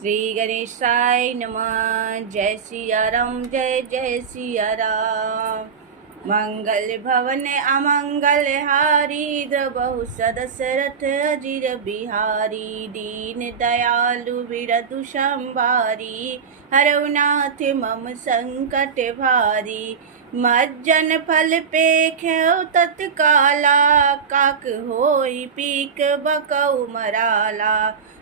श्री गणेशाय नमः। जय सिया राम, जय जय सिया राम। मंगल भवन अमंगल हारी, द्रबहु सदशरथ अजिर बिहारी। दीन दयालु बिरदु संभारी, हरौ नाथ मम संकट भारी। मज्जन फल पेख्यौ तत्काला, काक होई पीक बकौ मराला।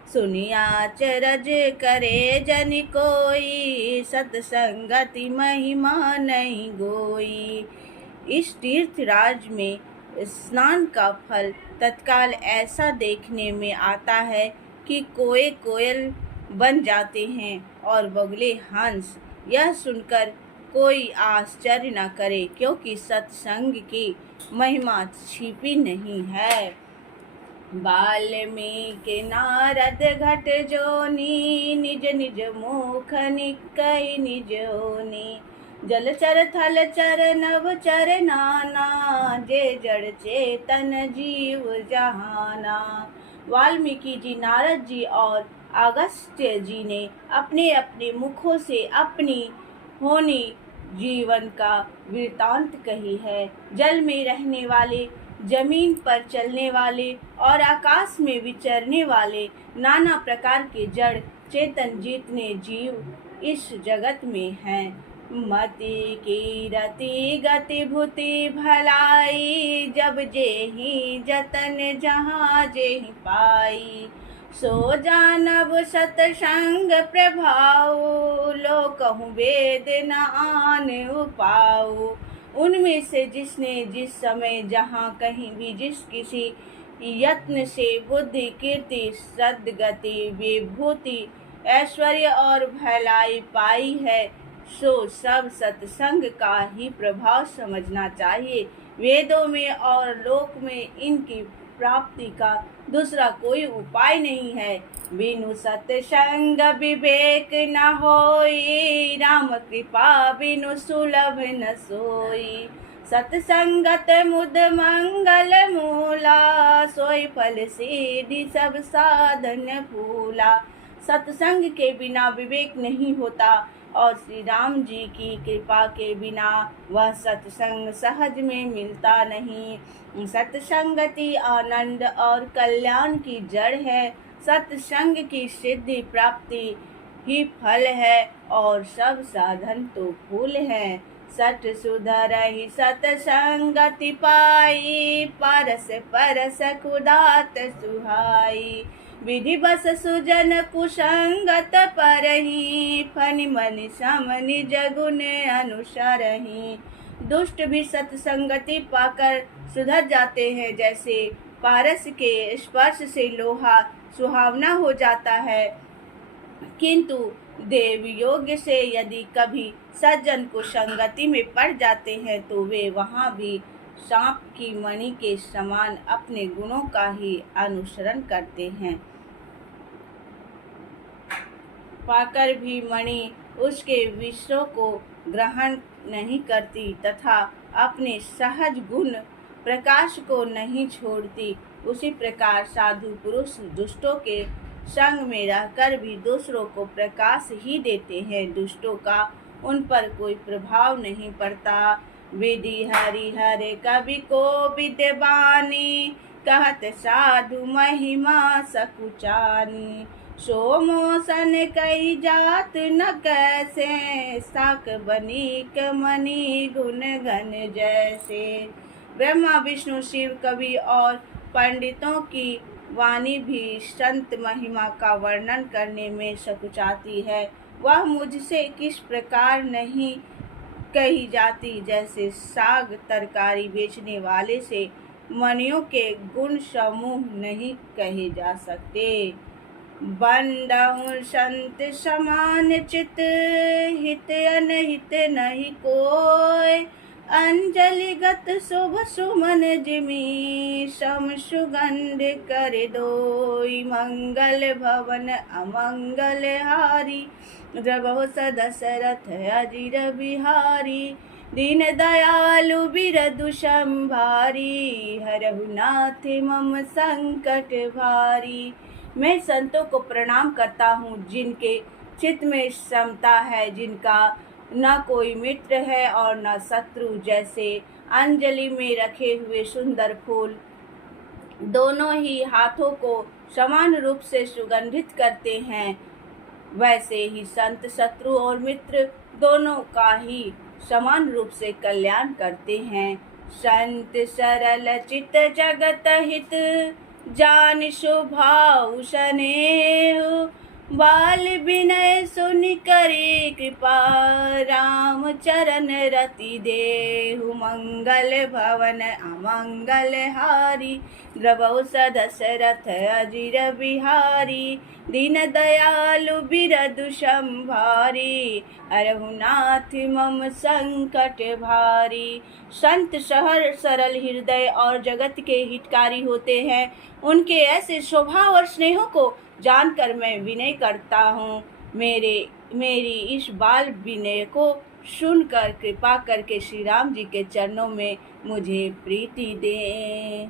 सुनिया चरज करे जन कोई, सतसंगति महिमा नहीं गोई। इस तीर्थ राज में स्नान का फल तत्काल ऐसा देखने में आता है कि कोए कोयल बन जाते हैं और बगुले हंस। यह सुनकर कोई आश्चर्य न करे, क्योंकि सत्संग की महिमा छिपी नहीं है। वाल्मीकि नारद घट जोनी, निज निज मुख निकई निजोनी। जलचर थलचर नभचर नाना, जे जड़ चेतन जीव जहाना। वाल्मीकि जी, नारद जी और अगस्त्य जी ने अपने अपने मुखों से अपनी होनी जीवन का वृतांत कही है। जल में रहने वाले, जमीन पर चलने वाले और आकाश में विचरने वाले नाना प्रकार के जड़ चेतन जितने जीव इस जगत में हैं। मति की रति गति भूति भलाई, जब जेहि जतन जहाँ जेहि पाई। सो जानब सतसंग प्रभाव, लो कहूँ वेद न आन उपाऊ। उनमें से जिसने जिस समय जहाँ कहीं भी जिस किसी यत्न से बुद्धि कीर्ति सद्गति विभूति ऐश्वर्य और भलाई पाई है, सो सब सत्संग का ही प्रभाव समझना चाहिए। वेदों में और लोक में इनकी प्राप्ति का दूसरा कोई उपाय नहीं है। बिनु सत्संग विवेक न होई, राम कृपा बिनु सुलभ न सोई। सत्संगत मुद मंगल मूला, सोई फल सिद्धि सब साधन फूला। सत्संग के बिना विवेक नहीं होता और श्री राम जी की कृपा के बिना वह सत्संग सहज में मिलता नहीं। सत्संगति आनंद और कल्याण की जड़ है। सत्संग की सिद्धि प्राप्ति ही फल है और सब साधन तो फूल है। सत सुधरहि सत्संगति पाई, परस परस कुदात सुहाई। विधि बस सुजन कुसंगत परहि, फनि मनि सम निज गुण अनुसरहि। दुष्ट भी सत्संगति पाकर सुधर जाते हैं, जैसे पारस के स्पर्श से लोहा सुहावना हो जाता है। किंतु देव योग्य से यदि कभी सज्जन को संगति में पड़ जाते हैं, तो वे वहाँ भी सांप की मणि के समान अपने गुणों का ही अनुसरण करते हैं। पाकर भी मणि उसके विषयों को ग्रहण नहीं करती तथा अपने सहज गुण प्रकाश को नहीं छोड़ती। उसी प्रकार साधु पुरुष दुष्टों के संग में रहकर भी दूसरों को प्रकाश ही देते हैं। दुष्टों का उन पर कोई प्रभाव नहीं पड़ता। विधि हरि हरे कवि को विद्यवानी, कहत साधु महिमा सकुचानी। सो मोसन कई जात न कैसे, साक बनीक मणि गुण घन जैसे। ब्रह्मा विष्णु शिव कवि और पंडितों की वाणी भी संत महिमा का वर्णन करने में सकुचाती है। वह मुझसे किस प्रकार नहीं कही जाती, जैसे साग तरकारी बेचने वाले से मणियों के गुण समूह नहीं कहे जा सकते। बंदहु संत समान चित, हित अनहित नहीं कोय। अंजलिगत शुभ सुमन जिमि, सम सुगंध कर दोई। मंगल भवन अमंगल हारी, द्रबहु सदशरथ अजिर बिहारी। दीन दयालु बिरदु संभारी, हरहु नाथ मम संकट भारी। मैं संतों को प्रणाम करता हूँ जिनके चित्त में समता है, जिनका न कोई मित्र है और न शत्रु। जैसे अंजलि में रखे हुए सुंदर फूल दोनों ही हाथों को समान रूप से सुगंधित करते हैं, वैसे ही संत शत्रु और मित्र दोनों का ही समान रूप से कल्याण करते हैं। संत सरल चित जगत हित, जान स्वभाव स्नेह, बाल विनय सुनि करी कृपा, राम चरण रति देहु, मंगल भवन अमंगल हारी, द्रवौ सदशरथ अजिर बिहारी, दीन दयालु बिरदु संभारी, अरहुनाथ मम संकट भारी। संत सहर सरल हृदय और जगत के हितकारी होते हैं। उनके ऐसे स्वभाव और स्नेहों को जानकर मैं विनय करता हूँ। मेरी इस बाल विनय को सुनकर कृपा करके श्री राम जी के चरणों में मुझे प्रीति दें।